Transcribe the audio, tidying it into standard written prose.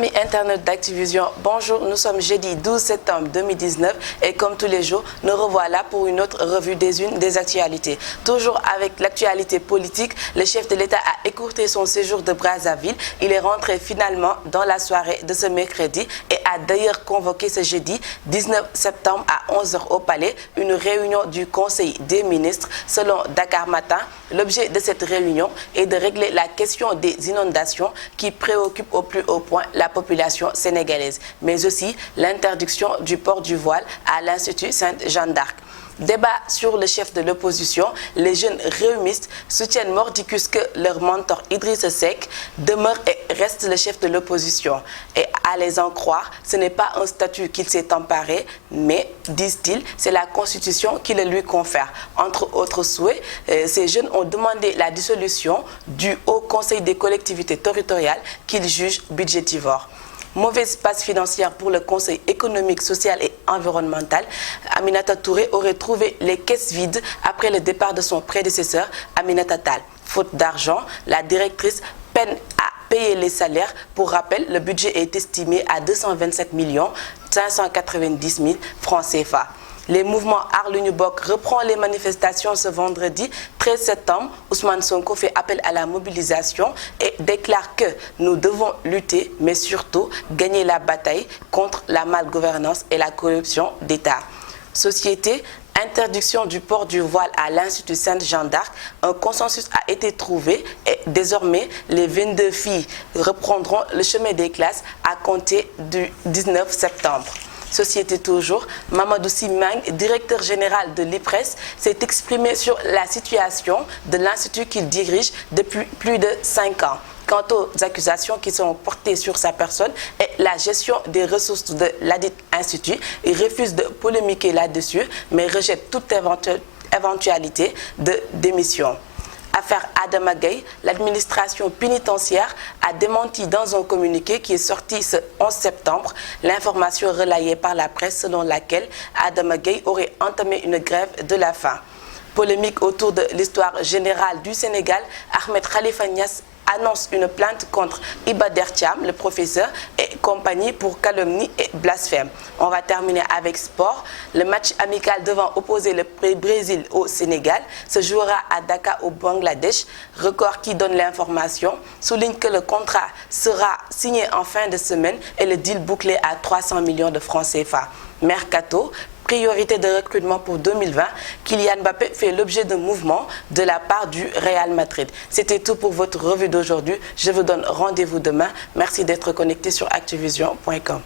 Amis internautes d'Activision, bonjour, nous sommes jeudi 12 septembre 2019 et comme tous les jours, nous revoilà pour une autre revue des unes des actualités. Toujours avec l'actualité politique, le chef de l'État a écourté son séjour de Brazzaville. Il est rentré finalement dans la soirée de ce mercredi et a d'ailleurs convoqué ce jeudi 19 septembre à 11 h au Palais une réunion du Conseil des ministres. Selon Dakar Matin, l'objet de cette réunion est de régler la question des inondations qui préoccupent au plus haut point la population sénégalaise, mais aussi l'interdiction du port du voile à l'Institut Sainte-Jeanne d'Arc. Débat sur le chef de l'opposition, les jeunes réumistes soutiennent mordicus que leur mentor Idriss Seck demeure et reste le chef de l'opposition. Et à les en croire, ce n'est pas un statut qu'il s'est emparé, mais, disent-ils, c'est la Constitution qui le lui confère. Entre autres souhaits, ces jeunes ont demandé la dissolution du Haut Conseil des collectivités territoriales qu'ils jugent budgétivore. Mauvaise passe financière pour le Conseil économique, social et environnemental. Aminata Touré aurait trouvé les caisses vides après le départ de son prédécesseur, Aminata Tall. Faute d'argent, la directrice peine à payer les salaires. Pour rappel, le budget est estimé à 227 590 000 francs CFA. Les mouvements Aar Lu Ñu Bokk reprend les manifestations ce vendredi 13 septembre. Ousmane Sonko fait appel à la mobilisation et déclare que nous devons lutter, mais surtout gagner la bataille contre la malgouvernance et la corruption d'État. Société, interdiction du port du voile à l'Institut Sainte-Jeanne d'Arc, un consensus a été trouvé et désormais les 22 filles reprendront le chemin des classes à compter du 19 septembre. Société toujours, Mamadou Sy Meng, directeur général de l'IPRES, s'est exprimé sur la situation de l'institut qu'il dirige depuis plus de 5 ans. Quant aux accusations qui sont portées sur sa personne et la gestion des ressources de ladite institut, il refuse de polémiquer là-dessus, mais rejette toute éventualité de démission. Affaire Adama Gaye, l'administration pénitentiaire a démenti dans un communiqué qui est sorti ce 11 septembre l'information relayée par la presse selon laquelle Adama Gaye aurait entamé une grève de la faim. Polémique autour de l'histoire générale du Sénégal, Ahmed Khalifa Niasse annonce une plainte contre Iba Der Thiam, le professeur et compagnie pour calomnie et blasphème. On va terminer avec sport. Le match amical devant opposer le Brésil au Sénégal se jouera à Dakar au Bangladesh. Record qui donne l'information souligne que le contrat sera signé en fin de semaine et le deal bouclé à 300 millions de francs CFA. Mercato, priorité de recrutement pour 2020, Kylian Mbappé fait l'objet d'un mouvement de la part du Real Madrid. C'était tout pour votre revue d'aujourd'hui. Je vous donne rendez-vous demain. Merci d'être connecté sur Activision.com.